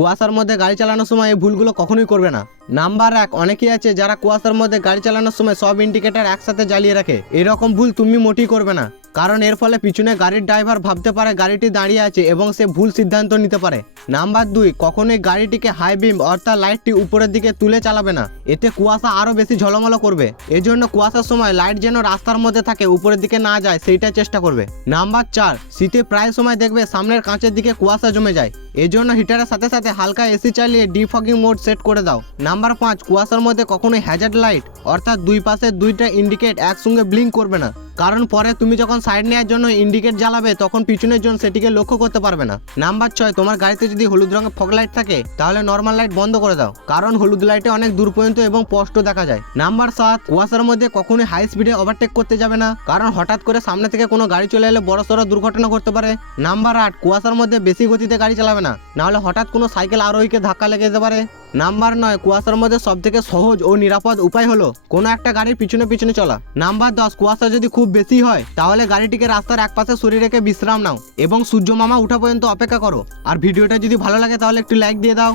কুয়াশার মধ্যে গাড়ি চালানোর সময় এই ভুলগুলো কখনোই করবে না। নাম্বার 1, অনেকেই আছে যারা কুয়াশার মধ্যে গাড়ি চালানোর সময় সব ইন্ডিকেটর একসাথে জ্বালিয়ে রাখে। এরকম ভুল তুমি মোটেই করবে না, কারণ এর ফলে পিছনে গাড়ির ড্রাইভার ভাবতে পারে গাড়িটি দাঁড়িয়ে আছে এবং সে ভুল সিদ্ধান্ত নিতে পারে। নাম্বার 2, কখনোই গাড়িটিকে হাই বিম অর্থাৎ লাইটটি উপরের দিকে তুলে চালাবে না, এতে কুয়াশা আরো বেশি ঝলমলো করবে। এজন্য কুয়াশার সময় লাইট যেন রাস্তার মধ্যে থাকে, উপরের দিকে না যায় সেইটা চেষ্টা করবে। নাম্বার 4, শীতে প্রায় সময় দেখবে সামনের কাঁচের দিকে কুয়াশা জমে যায়, এজন্য হিটারের সাথে সাথে হালকা এসি চালিয়ে ডিফগিং মোড সেট করে দাও। নাম্বার 5, কুয়াশার মধ্যে কখনোই হ্যাজার্ড লাইট অর্থাৎ দুই পাশে দুইটা ইন্ডিকেট একসঙ্গে ব্লিঙ্ক করবে না, কারণ পরে তুমি যখন সাইড নেওয়ার জন্য ইন্ডিকেট জ্বালাবে তখন পিছনের জন সেটিকে লক্ষ্য করতে পারবে না। নাম্বার 6, তোমার গাড়িতে যদি হলুদ রঙের ফগ লাইট থাকে তাহলে নর্মাল লাইট বন্ধ করে দাও, কারণ হলুদ লাইটে অনেক দূর পর্যন্ত এবং স্পষ্ট দেখা যায়। নাম্বার 7, কুয়াশার মধ্যে কখনোই হাই স্পিডে ওভারটেক করতে যাবে না, কারণ হঠাৎ করে সামনে থেকে কোনো গাড়ি চলে এলে বড়সড় দুর্ঘটনা ঘটতে পারে। নাম্বার 8, কুয়াশার মধ্যে বেশি গতিতে গাড়ি চালাবে না, নাহলে হঠাৎ কোনো সাইকেল আরোহীকে ধাক্কা লেগে যেতে পারে। নাম্বার 9, কুয়াশার মধ্যে সবথেকে সহজ ও নিরাপদ উপায় হলো কোনো একটা গাড়ির পিছনে পিছনে চলা। নাম্বার 10, কুয়াশা যদি খুব বেশি হয় তাহলে গাড়িটিকে রাস্তার একপাশে সরিয়ে রেখে বিশ্রাম নাও এবং সূর্য মামা উঠা পর্যন্ত অপেক্ষা করো। আর ভিডিওটা যদি ভালো লাগে তাহলে একটু লাইক দিয়ে দাও।